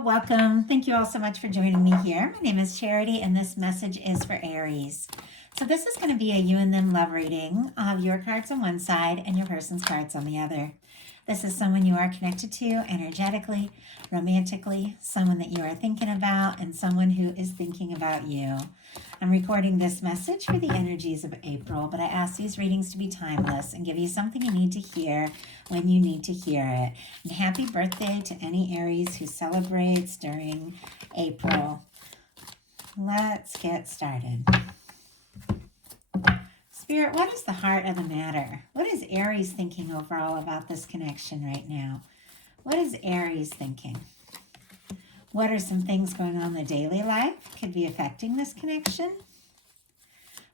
welcome. Thank you all so much for joining me here. My name is Charity, and this message is for Aries. So, this is going to be a you and them love reading of your cards on one side and your person's cards on the other. This is someone you are connected to energetically, romantically, someone that you are thinking about, and someone who is thinking about you. I'm recording this message for the energies of April, but I ask these readings to be timeless and give you something you need to hear when you need to hear it. And happy birthday to any Aries who celebrates during April. Let's get started. Spirit, what is the heart of the matter? What is Aries thinking overall about this connection right now? What is Aries thinking? What are some things going on in the daily life could be affecting this connection?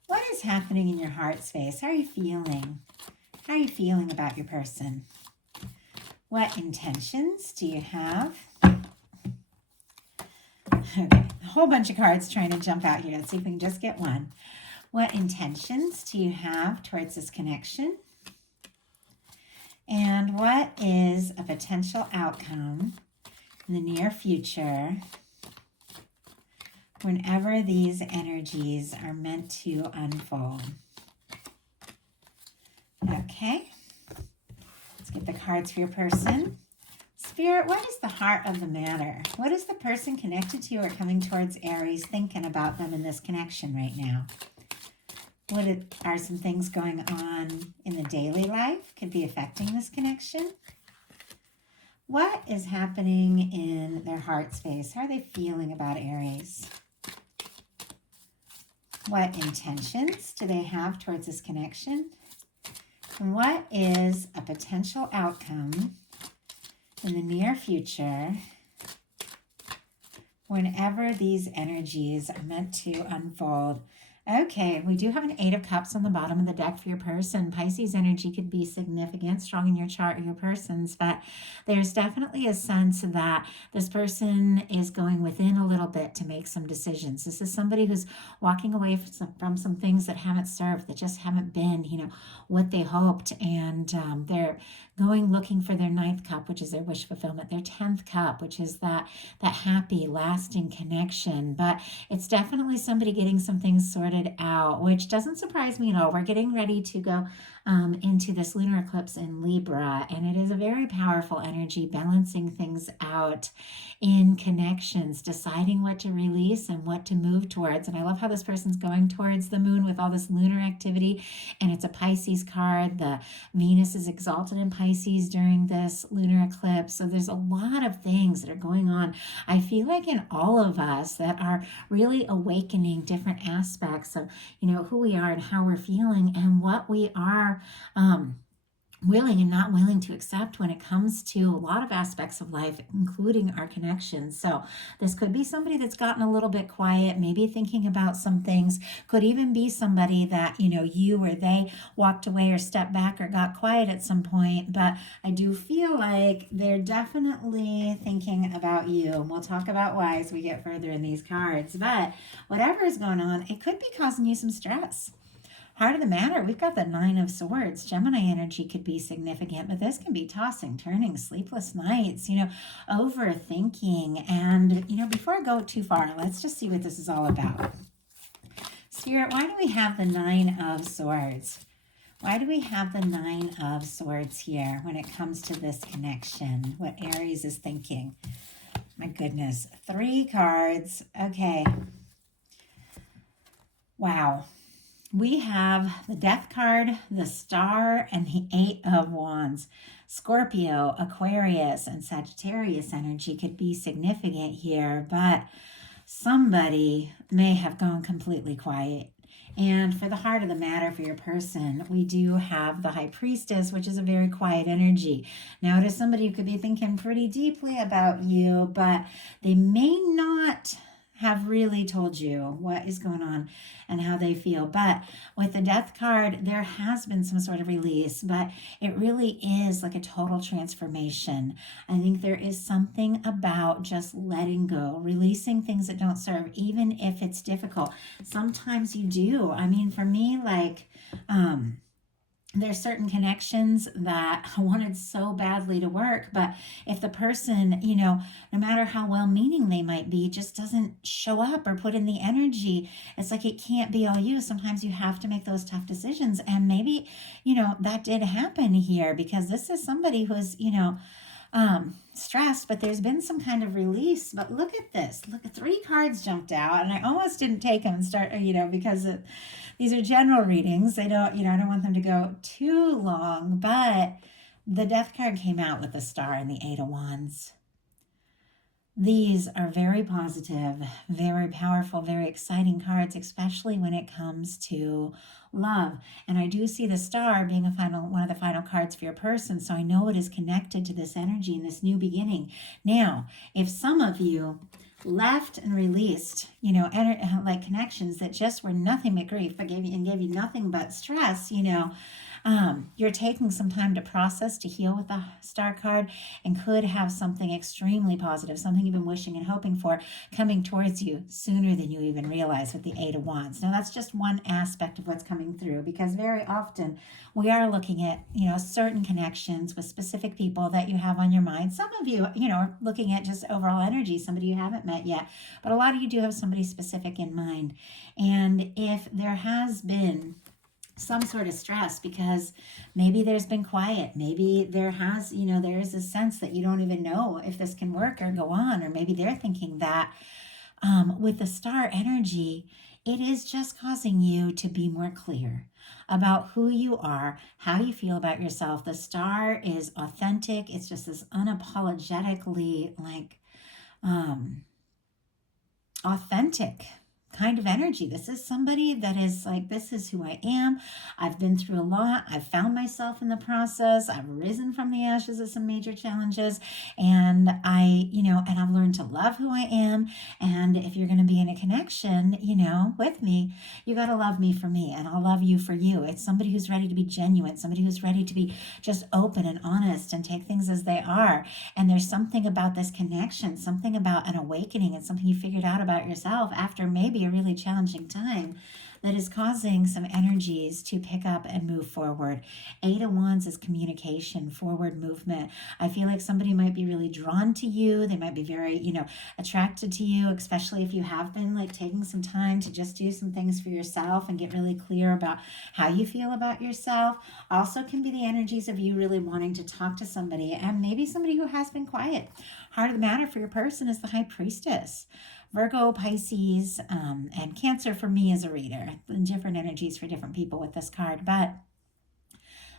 What is happening in your heart space? How are you feeling? How are you feeling about your person? What intentions do you have? Okay, a whole bunch of cards trying to jump out here. Let's see if we can just get one. What intentions do you have towards this connection? And what is a potential outcome in the near future whenever these energies are meant to unfold? Okay, let's get the cards for your person. Spirit, what is the heart of the matter? What is the person connected to you or coming towards Aries thinking about them in this connection right now? What are some things going on in the daily life could be affecting this connection? What is happening in their heart space? How are they feeling about Aries? What intentions do they have towards this connection? And what is a potential outcome in the near future whenever these energies are meant to unfold? Okay, we do have an 8 of Cups on the bottom of the deck for your person. Pisces energy could be significant, strong in your chart or your person's, but there's definitely a sense that this person is going within a little bit to make some decisions. This is somebody who's walking away from some things that haven't served, that just haven't been, what they hoped, and they're going looking for their 9th cup, which is their wish fulfillment, their 10th cup, which is that happy, lasting connection. But it's definitely somebody getting some things sorted out, which doesn't surprise me at all. We're getting ready to go into this lunar eclipse in Libra, and it is a very powerful energy, balancing things out in connections, deciding what to release and what to move towards. And I love how this person's going towards the moon with all this lunar activity, and it's a Pisces card. The Venus is exalted in Pisces during this lunar eclipse, so there's a lot of things that are going on. I feel like in all of us that are really awakening different aspects of who we are and how we're feeling and what we are willing and not willing to accept when it comes to a lot of aspects of life, including our connections. So this could be somebody that's gotten a little bit quiet, maybe thinking about some things. Could even be somebody that, you or they walked away or stepped back or got quiet at some point. But I do feel like they're definitely thinking about you. And we'll talk about why as we get further in these cards. But whatever is going on, it could be causing you some stress. Heart of the matter, we've got the 9 of Swords. Gemini energy could be significant, but this can be tossing, turning, sleepless nights, overthinking. And, before I go too far, let's just see what this is all about. Spirit, why do we have the 9 of Swords? Why do we have the 9 of Swords here when it comes to this connection? What Aries is thinking? My goodness, 3 cards. Okay. Wow. We have the Death card, the Star, and the 8 of Wands. Scorpio, Aquarius, and Sagittarius energy could be significant here, but somebody may have gone completely quiet. And for the heart of the matter for your person, we do have the High Priestess, which is a very quiet energy. Now, it is somebody who could be thinking pretty deeply about you, but they may not have really told you what is going on and how they feel. But with the Death card, there has been some sort of release, but it really is like a total transformation. I think there is something about just letting go, releasing things that don't serve, even if it's difficult. Sometimes you do. I mean, for me, there's certain connections that I wanted so badly to work, but if the person, no matter how well meaning they might be, just doesn't show up or put in the energy, it's like it can't be all you. Sometimes you have to make those tough decisions. And maybe, that did happen here, because this is somebody who's, stressed, but there's been some kind of release. But look at this. Look, 3 cards jumped out, and I almost didn't take them and start, because these are general readings. They don't, I don't want them to go too long, but the Death card came out with the Star and the 8 of Wands. These are very positive, very powerful, very exciting cards, especially when it comes to love. And I do see the Star being one of the final cards for your person, so I know it is connected to this energy and this new beginning. Now, if some of you left and released, like connections that just were nothing but grief, but gave you nothing but stress, you're taking some time to process, to heal with the Star card, and could have something extremely positive, something you've been wishing and hoping for, coming towards you sooner than you even realize with the 8 of Wands. Now, that's just one aspect of what's coming through, because very often we are looking at, certain connections with specific people that you have on your mind. Some of you, are looking at just overall energy, somebody you haven't met yet, but a lot of you do have somebody specific in mind. And if there has been some sort of stress, because maybe there's been quiet, maybe there has, there is a sense that you don't even know if this can work or go on, or maybe they're thinking that, with the Star energy, it is just causing you to be more clear about who you are, how you feel about yourself. The Star is authentic. It's just this unapologetically authentic kind of energy. This is somebody that is like, this is who I am. I've been through a lot. I've found myself in the process. I've risen from the ashes of some major challenges. And and I've learned to love who I am. And if you're going to be in a connection, with me, you got to love me for me, and I'll love you for you. It's somebody who's ready to be genuine, somebody who's ready to be just open and honest and take things as they are. And there's something about this connection, something about an awakening, and something you figured out about yourself after maybe a really challenging time, that is causing some energies to pick up and move forward. 8 of Wands is communication, forward movement. I feel like somebody might be really drawn to you. They might be very, attracted to you, especially if you have been like taking some time to just do some things for yourself and get really clear about how you feel about yourself. Also can be the energies of you really wanting to talk to somebody, and maybe somebody who has been quiet. Heart of the matter for your person is the High Priestess. Virgo, Pisces, and Cancer for me as a reader. Different energies for different people with this card. But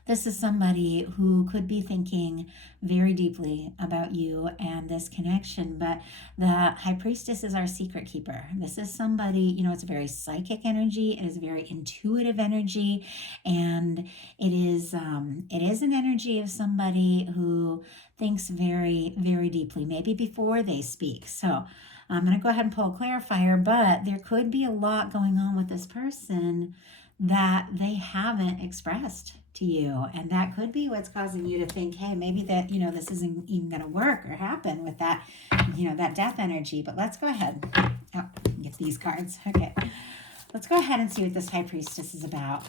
this is somebody who could be thinking very deeply about you and this connection. But the High Priestess is our secret keeper. This is somebody, it's a very psychic energy. It is a very intuitive energy. And it is an energy of somebody who thinks very, very deeply, maybe before they speak. So I'm going to go ahead and pull a clarifier, but there could be a lot going on with this person that they haven't expressed to you. And that could be what's causing you to think, hey, maybe that, this isn't even going to work or happen with that, that death energy. But let's go ahead. Oh, get these cards. Okay. Let's go ahead and see what this High Priestess is about.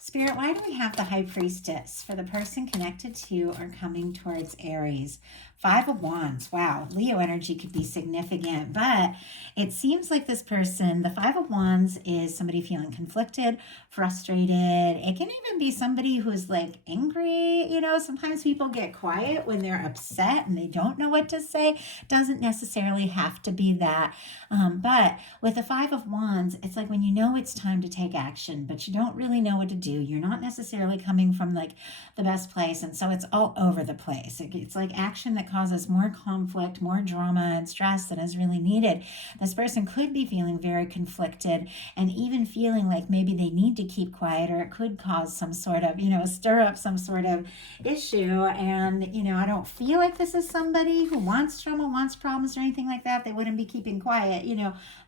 Spirit, why do we have the High Priestess for the person connected to or coming towards Aries? 5 of Wands. Wow, Leo energy could be significant, but it seems like this person, the 5 of Wands, is somebody feeling conflicted, frustrated. It can even be somebody who's like angry. Sometimes people get quiet when they're upset and they don't know what to say. Doesn't necessarily have to be that. But with the 5 of Wands, it's like when it's time to take action, but you don't really know what to do. You're not necessarily coming from like the best place, and so it's all over the place. It's like action that causes more conflict, more drama and stress than is really needed. This person could be feeling very conflicted and even feeling like maybe they need to keep quiet, or it could cause some sort of, stir up some sort of issue. And, I don't feel like this is somebody who wants drama, wants problems or anything like that. They wouldn't be keeping quiet,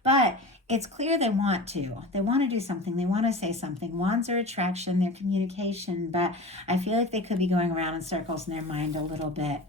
but it's clear they want to. They want to do something. They want to say something. Wands are attraction, their communication, but I feel like they could be going around in circles in their mind a little bit.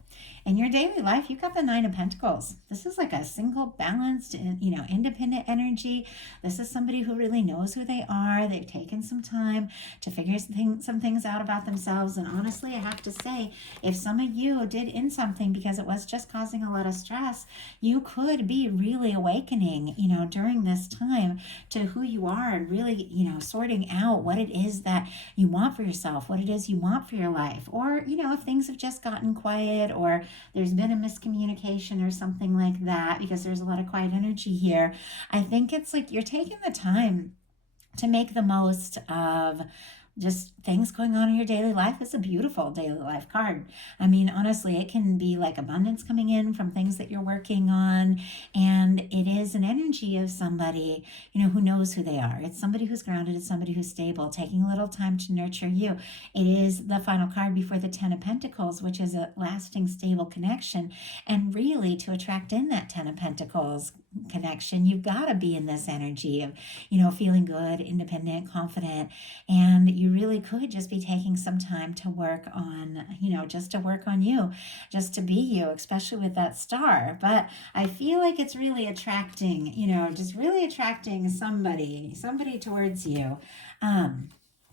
In your daily life, you've got the Nine of Pentacles. This is like a single, balanced, independent energy. This is somebody who really knows who they are. They've taken some time to figure some things out about themselves. And honestly, I have to say, if some of you did in something because it was just causing a lot of stress, you could be really awakening, during this time to who you are and really, sorting out what it is that you want for yourself, what it is you want for your life. Or, if things have just gotten quiet or there's been a miscommunication or something like that, because there's a lot of quiet energy here, I think it's like you're taking the time to make the most of just things going on in your daily life. Is a beautiful daily life card. I mean, honestly, it can be like abundance coming in from things that you're working on. And it is an energy of somebody, who knows who they are. It's somebody who's grounded. It's somebody who's stable, taking a little time to nurture you. It is the final card before the Ten of Pentacles, which is a lasting, stable connection. And really, to attract in that Ten of Pentacles connection, you've got to be in this energy of, feeling good, independent, confident, and you really could just be taking some time to work on, just to work on you, just to be you, especially with that star. But I feel like it's really attracting, just really attracting somebody towards you.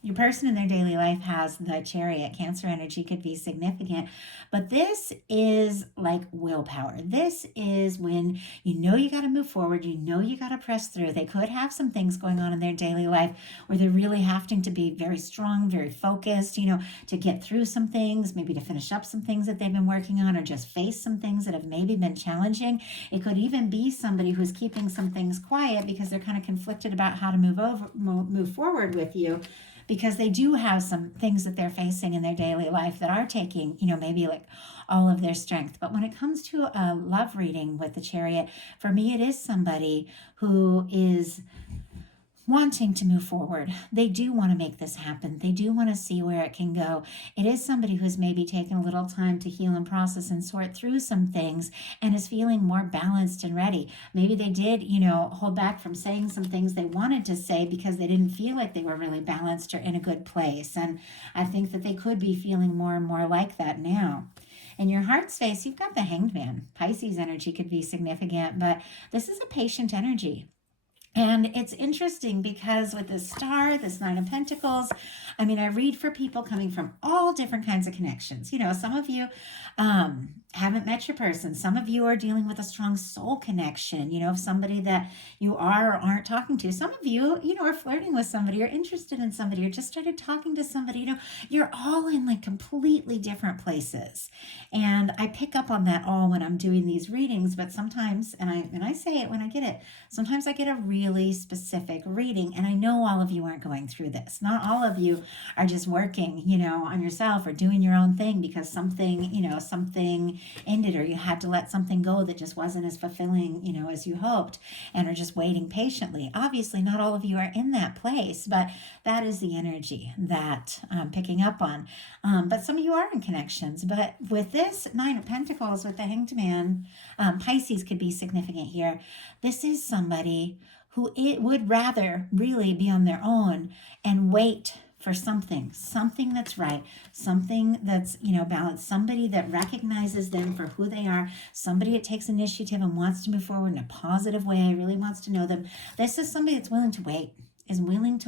Your person in their daily life has the Chariot. Cancer energy could be significant, but this is like willpower. This is when you got to move forward, you got to press through. They could have some things going on in their daily life where they're really having to be very strong, very focused, to get through some things, maybe to finish up some things that they've been working on, or just face some things that have maybe been challenging. It could even be somebody who's keeping some things quiet because they're kind of conflicted about how to move forward with you, because they do have some things that they're facing in their daily life that are taking, maybe like all of their strength. But when it comes to a love reading with the Chariot, for me, it is somebody who is wanting to move forward. They do want to make this happen. They do want to see where it can go. It is somebody who's maybe taken a little time to heal and process and sort through some things and is feeling more balanced and ready. Maybe they did, hold back from saying some things they wanted to say because they didn't feel like they were really balanced or in a good place. And I think that they could be feeling more and more like that now. In your heart space, you've got the Hanged Man. Pisces energy could be significant, but this is a patient energy. And it's interesting because with this star, this Nine of Pentacles, I mean, I read for people coming from all different kinds of connections. Some of you haven't met your person. Some of you are dealing with a strong soul connection, of somebody that you are or aren't talking to. Some of you, are flirting with somebody, or interested in somebody, or just started talking to somebody. You're all in like completely different places. And I pick up on that all when I'm doing these readings, but sometimes, and I say it when I get it, sometimes I get a really specific reading, and I know all of you aren't going through this. Not all of you are just working, on yourself or doing your own thing because something ended, or you had to let something go that just wasn't as fulfilling, as you hoped, and are just waiting patiently. Obviously, not all of you are in that place, but that is the energy that I'm picking up on. But some of you are in connections. But with this Nine of Pentacles, with the Hanged Man, Pisces could be significant here. This is somebody who it would rather really be on their own and wait for something that's right, something that's, balanced, somebody that recognizes them for who they are, somebody that takes initiative and wants to move forward in a positive way, really wants to know them. This is somebody that's willing to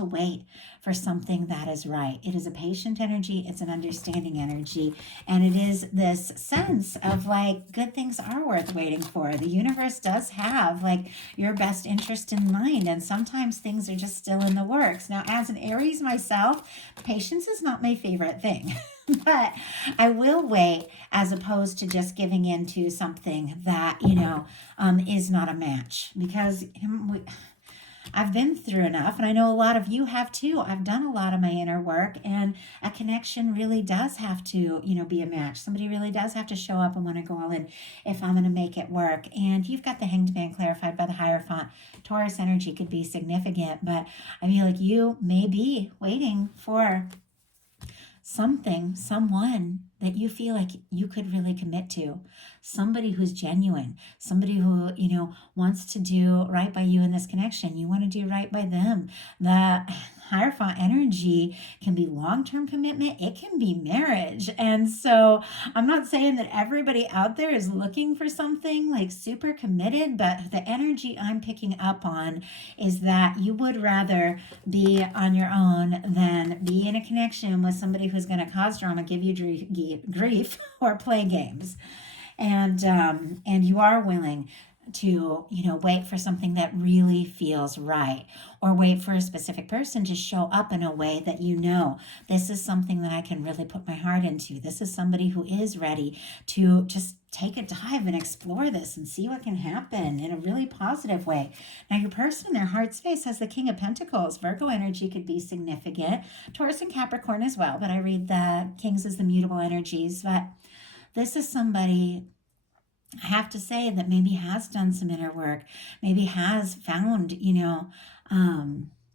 wait, for something that is right. It is a patient energy. It's an understanding energy. And it is this sense of like, good things are worth waiting for. The universe does have like your best interest in mind. And sometimes things are just still in the works. Now, as an Aries myself, patience is not my favorite thing. But I will wait, as opposed to just giving in to something that, is not a match. Because I've been through enough, and I know a lot of you have too. I've done a lot of my inner work, and a connection really does have to, be a match. Somebody really does have to show up and want to go all in if I'm going to make it work. And you've got the Hanged Man clarified by the Hierophant. Taurus energy could be significant, but I feel like you may be waiting for something, someone that you feel like you could really commit to, somebody who's genuine, somebody who, wants to do right by you in this connection. You want to do right by them. The Hierophant energy can be long-term commitment. It can be marriage. And so I'm not saying that everybody out there is looking for something like super committed, but the energy I'm picking up on is that you would rather be on your own than be in a connection with somebody who's going to cause drama, give you grief, or play games. And you are willing to wait for something that really feels right, or wait for a specific person to show up in a way that this is something that I can really put my heart into. This is somebody who is ready to just take a dive and explore this and see what can happen in a really positive way. Now, your person in their heart space has the King of Pentacles. Virgo energy could be significant. Taurus and Capricorn as well, but I read the Kings as the mutable energies. But this is somebody, I have to say, that maybe has done some inner work, maybe has found,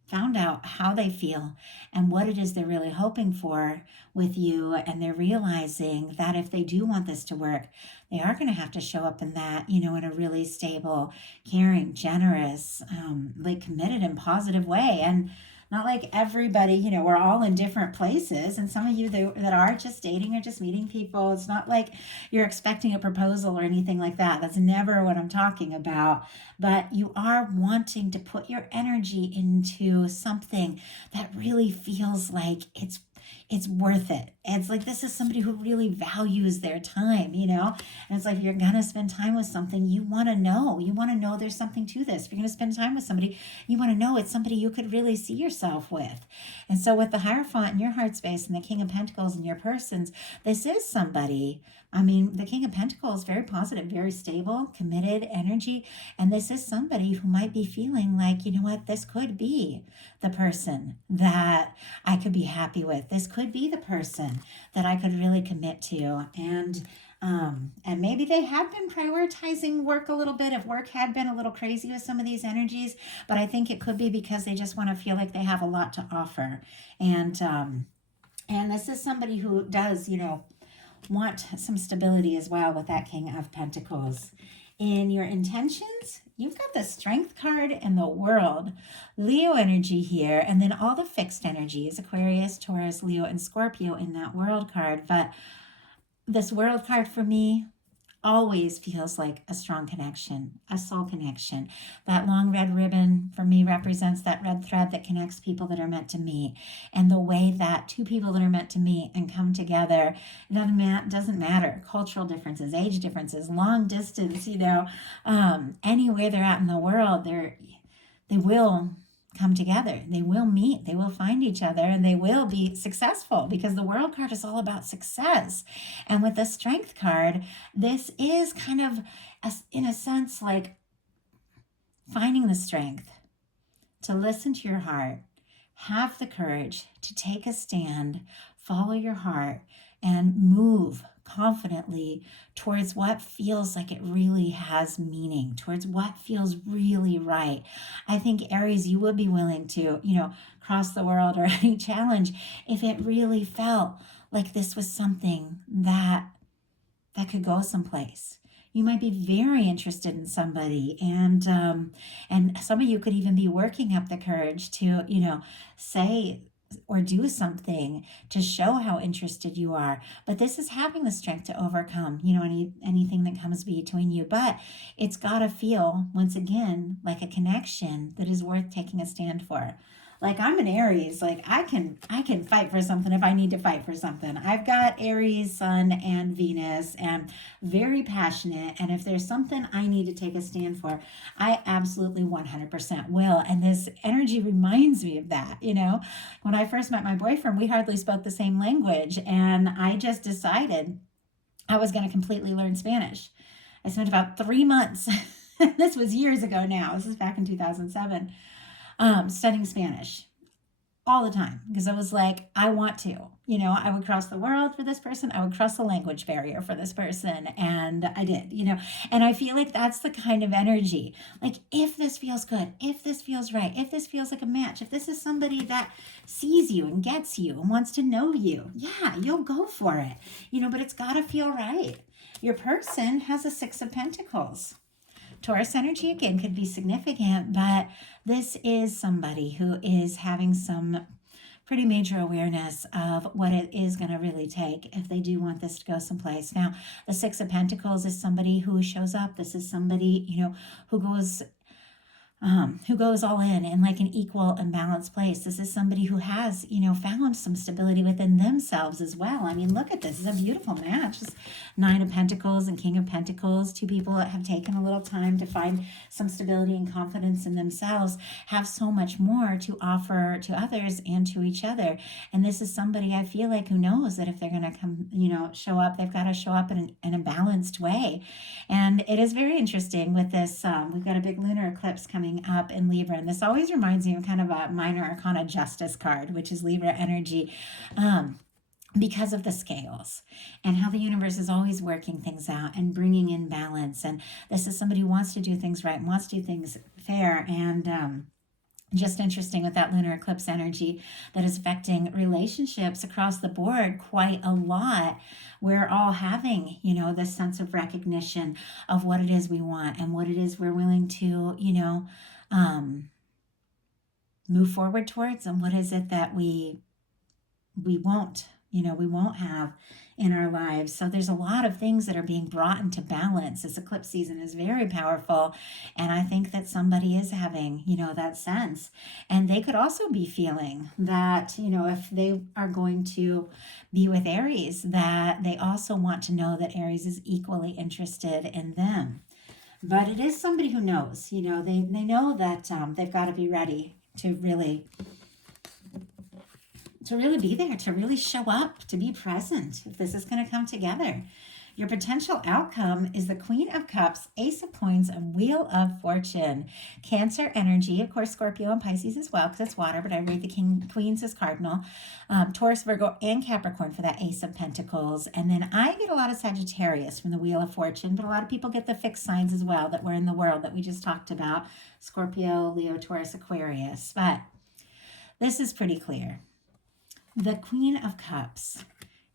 found out how they feel and what it is they're really hoping for with you. And they're realizing that if they do want this to work, they are going to have to show up in that, in a really stable, caring, generous, like committed and positive way. And not like everybody, we're all in different places. And some of you that are just dating or just meeting people, it's not like you're expecting a proposal or anything like that. That's never what I'm talking about. But you are wanting to put your energy into something that really feels like it's worth it. It's like this is somebody who really values their time, And it's like, if you're going to spend time with something, you want to know there's something to this. If you're going to spend time with somebody, you want to know it's somebody you could really see yourself with. And so with the Hierophant in your heart space and the King of Pentacles in your persons, this is somebody, the King of Pentacles, very positive, very stable, committed energy. And this is somebody who might be feeling like, this could be the person that I could be happy with. This could be the person that I could really commit to. And maybe they have been prioritizing work a little bit, if work had been a little crazy with some of these energies, but I think it could be because they just want to feel like they have a lot to offer. And this is somebody who does, want some stability as well with that King of Pentacles. In your intentions, you've got the Strength card and the World. Leo energy here, and then all the fixed energies, Aquarius, Taurus, Leo, and Scorpio in that World card. But this World card for me always feels like a strong connection, a soul connection. That long red ribbon for me represents that red thread that connects people that are meant to meet. And the way that two people that are meant to meet and come together, it doesn't matter. Cultural differences, age differences, long distance, anywhere they're at in the world, they will come together. They will meet, they will find each other, and they will be successful, because the World card is all about success. And with the Strength card, this is kind of, in a sense, like finding the strength to listen to your heart, have the courage to take a stand, follow your heart, and move confidently towards what feels like it really has meaning, towards what feels really right. I think, Aries, you would be willing to, cross the world or any challenge if it really felt like this was something that could go someplace. You might be very interested in somebody, and some of you could even be working up the courage to, say or do something to show how interested you are. But this is having the strength to overcome, anything that comes between you. But it's got to feel, once again, like a connection that is worth taking a stand for. Like, I'm an Aries, like I can fight for something if I need to fight for something. I've got Aries, Sun, and Venus, and very passionate. And if there's something I need to take a stand for, I absolutely 100% will. And this energy reminds me of that. When I first met my boyfriend, we hardly spoke the same language. And I just decided I was going to completely learn Spanish. I spent about 3 months, this was years ago now, this is back in 2007, studying Spanish all the time, because I was like, I want to. I would cross the world for this person. I would cross the language barrier for this person. And I did, and I feel like that's the kind of energy. Like, if this feels good, if this feels right, if this feels like a match, if this is somebody that sees you and gets you and wants to know you, yeah, you'll go for it, but it's got to feel right. Your person has a Six of Pentacles. Taurus energy again could be significant, but this is somebody who is having some pretty major awareness of what it is going to really take if they do want this to go someplace. Now, the Six of Pentacles is somebody who shows up. This is somebody, who goes all in like an equal and balanced place. This is somebody who has, found some stability within themselves as well. I mean, look at this. It's a beautiful match. It's Nine of Pentacles and King of Pentacles. Two people that have taken a little time to find some stability and confidence in themselves have so much more to offer to others and to each other. And this is somebody, I feel like, who knows that if they're going to come, show up, they've got to show up in a balanced way. And it is very interesting with this. We've got a big lunar eclipse coming up in Libra, and this always reminds me of kind of a minor arcana justice card, which is Libra energy. Because of the scales and how the universe is always working things out and bringing in balance. And this is somebody who wants to do things right and wants to do things fair. And just interesting with that lunar eclipse energy that is affecting relationships across the board quite a lot. We're all having, this sense of recognition of what it is we want and what it is we're willing to, move forward towards, and what is it that we won't have in our lives. So there's a lot of things that are being brought into balance. This eclipse season is very powerful. And I think that somebody is having, that sense. And they could also be feeling that, if they are going to be with Aries, that they also want to know that Aries is equally interested in them. But it is somebody who knows, they know that they've got to be ready to really be there, to really show up, to be present if this is going to come together. Your potential outcome is the Queen of Cups, Ace of Coins, and Wheel of Fortune. Cancer energy, of course, Scorpio and Pisces as well, because it's water, but I read the Queens as cardinal. Taurus, Virgo, and Capricorn for that Ace of Pentacles. And then I get a lot of Sagittarius from the Wheel of Fortune, but a lot of people get the fixed signs as well that were in the world that we just talked about. Scorpio, Leo, Taurus, Aquarius. But this is pretty clear. The Queen of Cups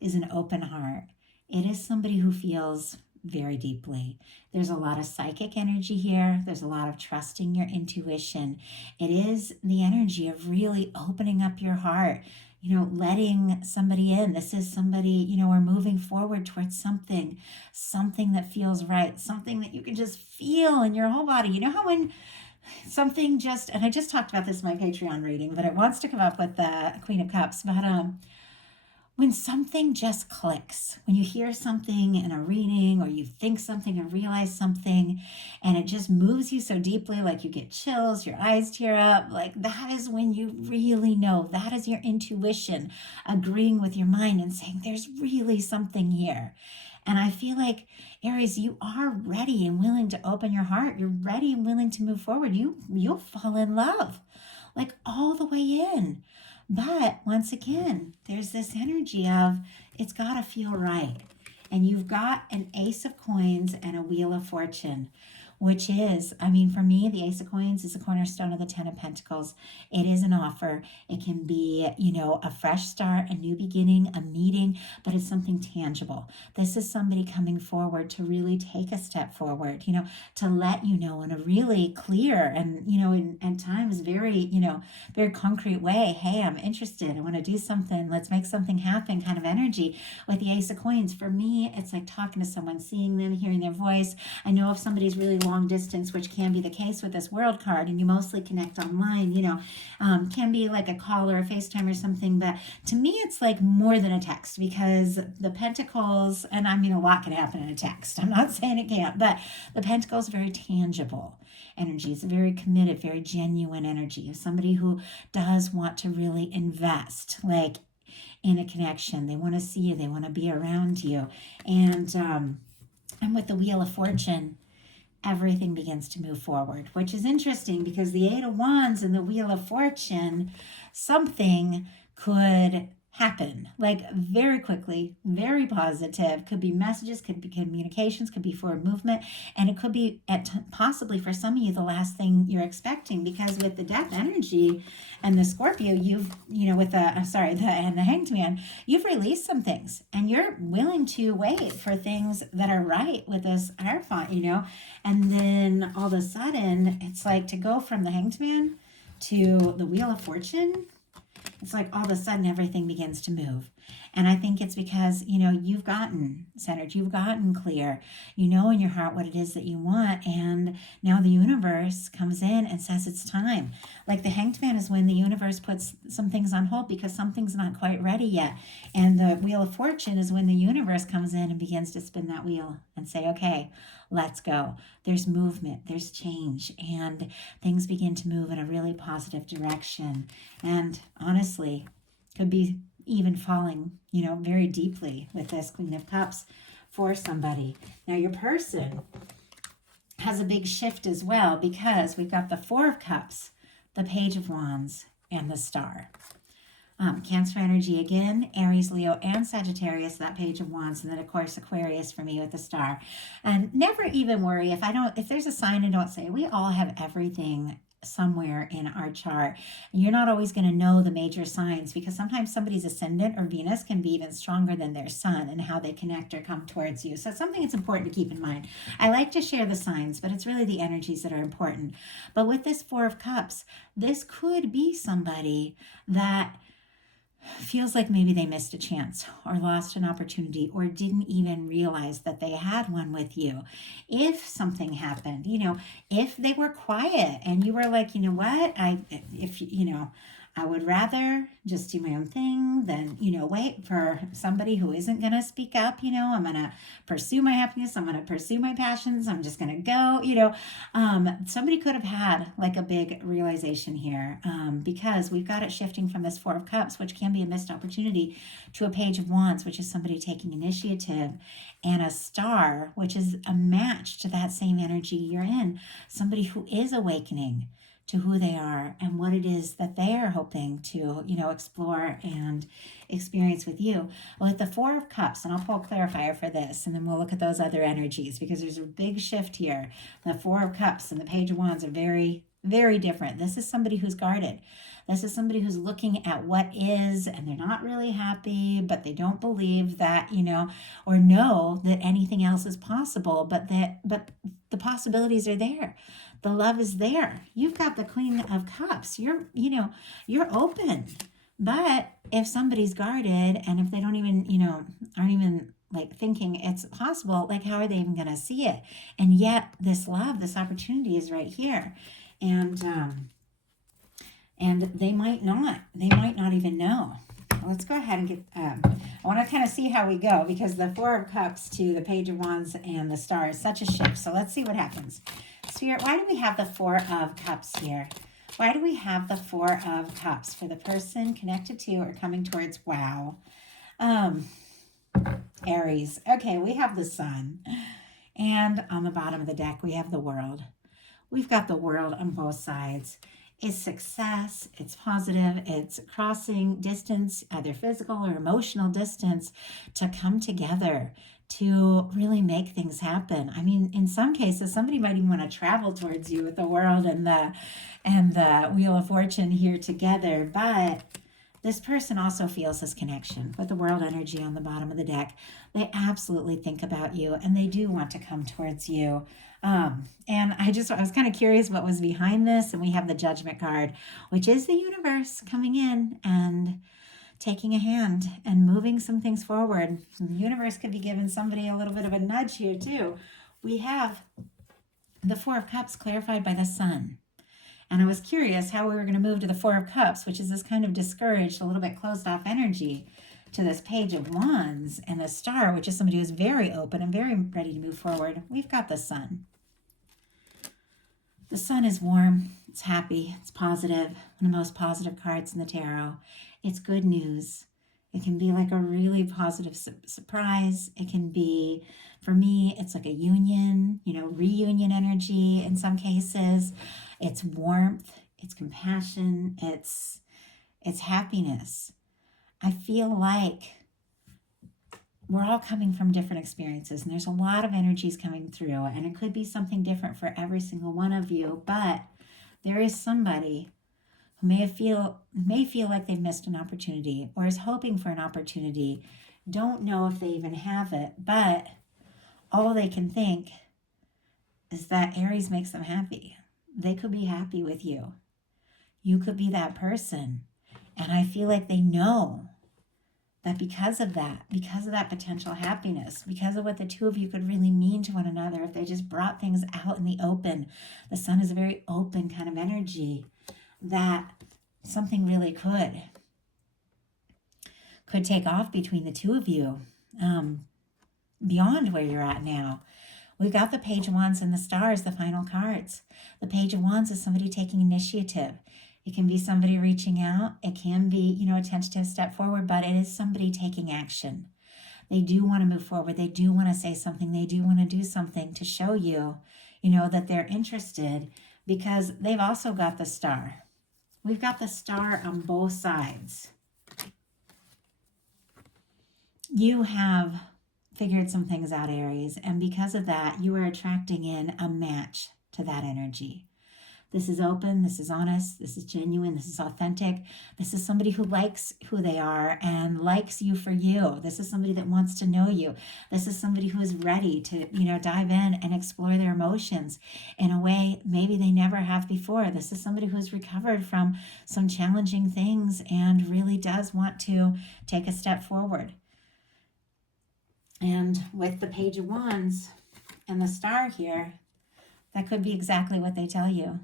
is an open heart. It is somebody who feels very deeply. There's a lot of psychic energy here. There's a lot of trusting your intuition. It is the energy of really opening up your heart, letting somebody in. This is somebody, we're moving forward towards something that feels right, something that you can just feel in your whole body. You know how when something and I just talked about this in my Patreon reading, but it wants to come up with the Queen of Cups. But when something just clicks, when you hear something in a reading or you think something or realize something and it just moves you so deeply, like you get chills, your eyes tear up, like that is when you really know. That is your intuition agreeing with your mind and saying there's really something here. And I feel like, Aries, you are ready and willing to open your heart. You're ready and willing to move forward. You'll fall in love, like all the way in. But once again, there's this energy of it's got to feel right. And you've got an Ace of Coins and a Wheel of Fortune, which is, for me, the Ace of Coins is the cornerstone of the Ten of Pentacles. It is an offer. It can be, a fresh start, a new beginning, a meeting, but it's something tangible. This is somebody coming forward to really take a step forward, to let you know in a really clear and, in times very, very concrete way, hey, I'm interested. I want to do something. Let's make something happen kind of energy with the Ace of Coins. For me, it's like talking to someone, seeing them, hearing their voice. I know if somebody's really long distance, which can be the case with this world card, and you mostly connect online, can be like a call or a FaceTime or something. But to me, it's like more than a text, because the Pentacles, and a lot can happen in a text. I'm not saying it can't, but the Pentacles are very tangible energy. It's a very committed, very genuine energy of somebody who does want to really invest, like in a connection. They want to see you. They want to be around you. And with the Wheel of Fortune, everything begins to move forward, which is interesting because the Eight of Wands and the Wheel of Fortune, something could happen, like very quickly, very positive. Could be messages, could be communications, could be forward movement, and it could be possibly for some of you the last thing you're expecting, because with the death energy and the Scorpio, with the Hanged Man, you've released some things and you're willing to wait for things that are right with this Hierophant, and then all of a sudden it's like to go from the Hanged Man to the Wheel of Fortune. It's like all of a sudden everything begins to move. And I think it's because, you've gotten centered, you've gotten clear, you know in your heart what it is that you want. And now the universe comes in and says it's time. Like the Hanged Man is when the universe puts some things on hold because something's not quite ready yet. And the Wheel of Fortune is when the universe comes in and begins to spin that wheel and say, okay, let's go. There's movement, there's change, and things begin to move in a really positive direction. And honestly, could be even falling, very deeply with this Queen of Cups for somebody. Now, your person has a big shift as well, because we've got the Four of Cups, the Page of Wands, and the Star. Cancer energy again, Aries, Leo, and Sagittarius, that Page of Wands, and then of course Aquarius for me with the Star. And never even worry if there's a sign and don't say, we all have everything somewhere in our chart. And you're not always going to know the major signs, because sometimes somebody's ascendant or Venus can be even stronger than their sun and how they connect or come towards you. So it's something that's important to keep in mind. I like to share the signs, but it's really the energies that are important. But with this Four of Cups, this could be somebody that feels like maybe they missed a chance or lost an opportunity or didn't even realize that they had one with you. If something happened, if they were quiet and you were like, you know what, I would rather just do my own thing than, wait for somebody who isn't going to speak up. I'm going to pursue my happiness. I'm going to pursue my passions. I'm just going to go, somebody could have had like a big realization here, because we've got it shifting from this Four of Cups, which can be a missed opportunity, to a Page of Wands, which is somebody taking initiative, and a Star, which is a match to that same energy you're in, somebody who is awakening to who they are and what it is that they are hoping to, explore and experience with you. With the Four of Cups, and I'll pull a clarifier for this, and then we'll look at those other energies, because there's a big shift here. The Four of Cups and the Page of Wands are very, very different. This is somebody who's guarded. This is somebody who's looking at what is, and they're not really happy, but they don't believe that, or know that anything else is possible, but the possibilities are there. The love is there. You've got the Queen of Cups. You're open. But if somebody's guarded, and if they don't even, aren't even like thinking it's possible, like how are they even going to see it? And yet this love, this opportunity is right here. And they might not even know. Let's go ahead and get, I want to kind of see how we go, because the Four of Cups to the Page of Wands and the Star is such a shift. So let's see what happens. Spirit, why do we have the Four of Cups here? Why do we have the Four of Cups for the person connected to or coming towards? Wow. Aries. Okay, we have the Sun. And on the bottom of the deck, we have the World. We've got the World on both sides. It's success, it's positive, it's crossing distance, either physical or emotional distance, to come together to really make things happen. I mean, in some cases, somebody might even want to travel towards you with the World and the Wheel of Fortune here together. But this person also feels this connection with the World energy on the bottom of the deck. They absolutely think about you, and they do want to come towards you. And I was kind of curious what was behind this. And we have the Judgment card, which is the universe coming in and taking a hand and moving some things forward. The universe could be giving somebody a little bit of a nudge here too. We have the Four of Cups clarified by the Sun. And I was curious how we were going to move to the Four of Cups, which is this kind of discouraged, a little bit closed off energy, to this Page of Wands and the Star, which is somebody who's very open and very ready to move forward. We've got the Sun. The Sun is warm, it's happy, it's positive, one of the most positive cards in the tarot. It's good news. It can be like a really positive surprise. It can be, for me, it's like a union, reunion energy in some cases. It's warmth, it's compassion, it's happiness. I feel like we're all coming from different experiences, and there's a lot of energies coming through, and it could be something different for every single one of you, but there is somebody who may feel like they've missed an opportunity or is hoping for an opportunity, don't know if they even have it, but all they can think is that Aries makes them happy. They could be happy with you. You could be that person. And I feel like they know that because of that potential happiness, because of what the two of you could really mean to one another, if they just brought things out in the open, the sun is a very open kind of energy, that something really could take off between the two of you, beyond where you're at now. We've got the Page of Wands and the Stars, the final cards. The Page of Wands is somebody taking initiative. It can be somebody reaching out. It can be, a tentative step forward, but it is somebody taking action. They do want to move forward. They do want to say something. They do want to do something to show you, that they're interested, because they've also got the Star. We've got the Star on both sides. You have figured some things out, Aries, and because of that, you are attracting in a match to that energy. This is open, this is honest, this is genuine, this is authentic. This is somebody who likes who they are and likes you for you. This is somebody that wants to know you. This is somebody who is ready to, dive in and explore their emotions in a way maybe they never have before. This is somebody who's recovered from some challenging things and really does want to take a step forward. And with the Page of Wands and the Star here, that could be exactly what they tell you.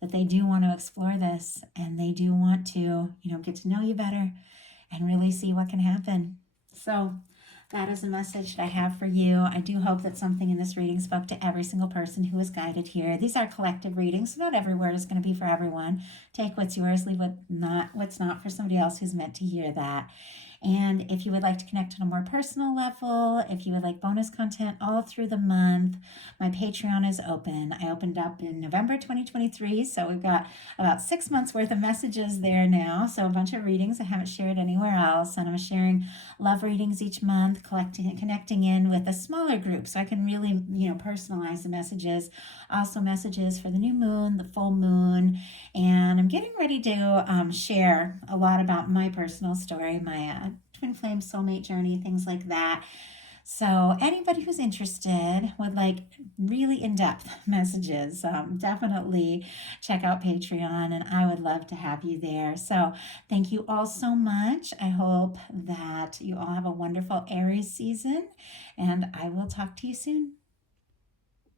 That they do want to explore this, and they do want to, get to know you better and really see what can happen. So that is a message that I have for you. I do hope that something in this reading spoke to every single person who is guided here. These are collective readings, so not every word is going to be for everyone. Take what's yours, leave what's not for somebody else who's meant to hear that. And if you would like to connect on a more personal level, if you would like bonus content all through the month, my Patreon is open. I opened up in November 2023, so we've got about 6 months worth of messages there now. So a bunch of readings I haven't shared anywhere else, and I'm sharing love readings each month, connecting in with a smaller group so I can really, personalize the messages. Also messages for the new moon, the full moon, and I'm getting ready to share a lot about my personal story, my twin flame soulmate journey, things like that. So anybody who's interested would like really in-depth messages, definitely check out Patreon, and I would love to have you there. So thank you all so much. I hope that you all have a wonderful Aries season, and I will talk to you soon.